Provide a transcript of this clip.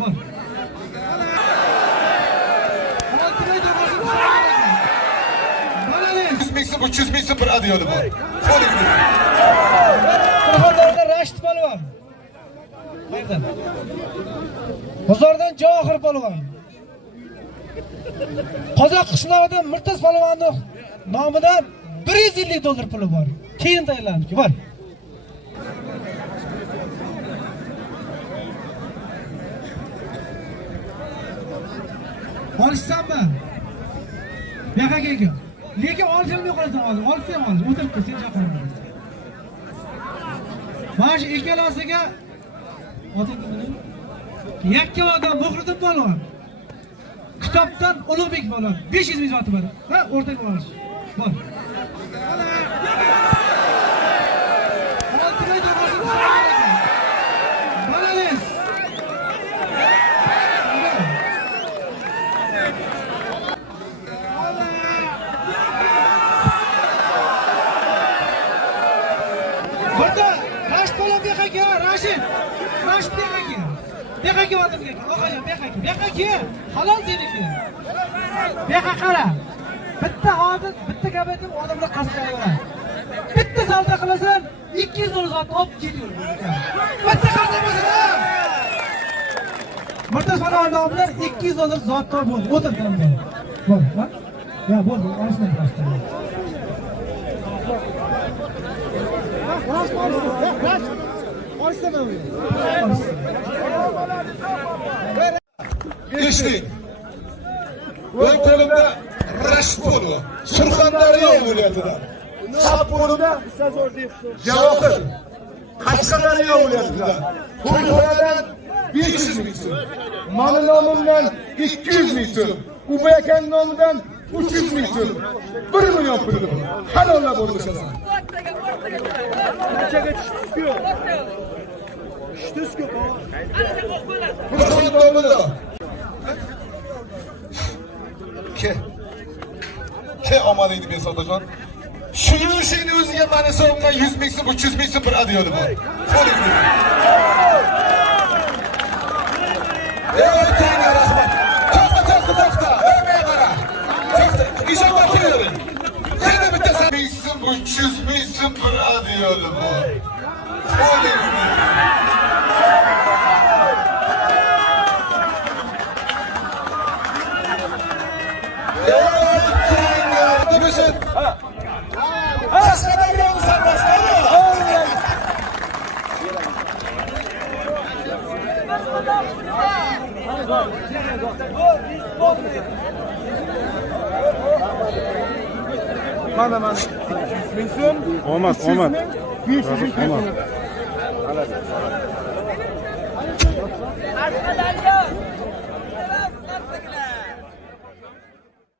Bor. Bu 300 ming so'm bir adiyoli bor. Qo'ling. Qirg'izistonda Rashid polvon. Qayerdan? Bozordan Johir polvon. Qozoq qishlog'idan Murtaz polvonning nomidan $150 puli bor. Keyin tayyorlanibdi, bor. Olishsanmi? Bu yoqqa kelgan. Lekin olishimni qolasan hozir. Olsa ham hozir. O'tiribdi, sen chaqiraman. Mana shu ikkalasiga otildi. Yakka odam Muhriddin polvon. Kitobdan Ulug'bek polvon 500 ming zoti bor. Ha, o'rtaga olish. Bor. Burada Rashid polvon bexaka, Rashid bexaka. Bexaka odamga, o'qagan bexaka. Halol seniki. Bexa qara. Bitta hozir, bitta gap aytib odamlar qasqayveradi. Bitta savdo qilasan, $200 zot olib ketaver. Bitta qasqaymasin. Murtaz polvon nomidan $200 zot bo'ldi. O'tirdim ben. Bor, ha? Ya bo'ldi, olishdan qasqay. Geçtik. Ben kolumda Rashid polvon. Surxondaryo viloyatidan. Sağ kolumda Javohir. Qashqadaryo viloyatidan. Qo'yxonadan 500 ming so'm. Mani nomimdan 200 ming so'm. Ubaykan nomidan 300 ming so'm. 1 million pul. Halollab bo'lishadi. Qanchaga tushdi-ku? Tushdi-ku. Ke omadıydı ben satacan. Şu yürüyüşünü özüge bana savunma 100 ming so'm, 300 ming so'm bir adiyoli bor. Qo'ling. Evet, teyine rahmat. To'xta. O'rmay qara. İşe bakıyorum. Yana bitta 300 ming so'm bir adiyoli bor. Qo'ling. Mana. Olmaz. 500 ming.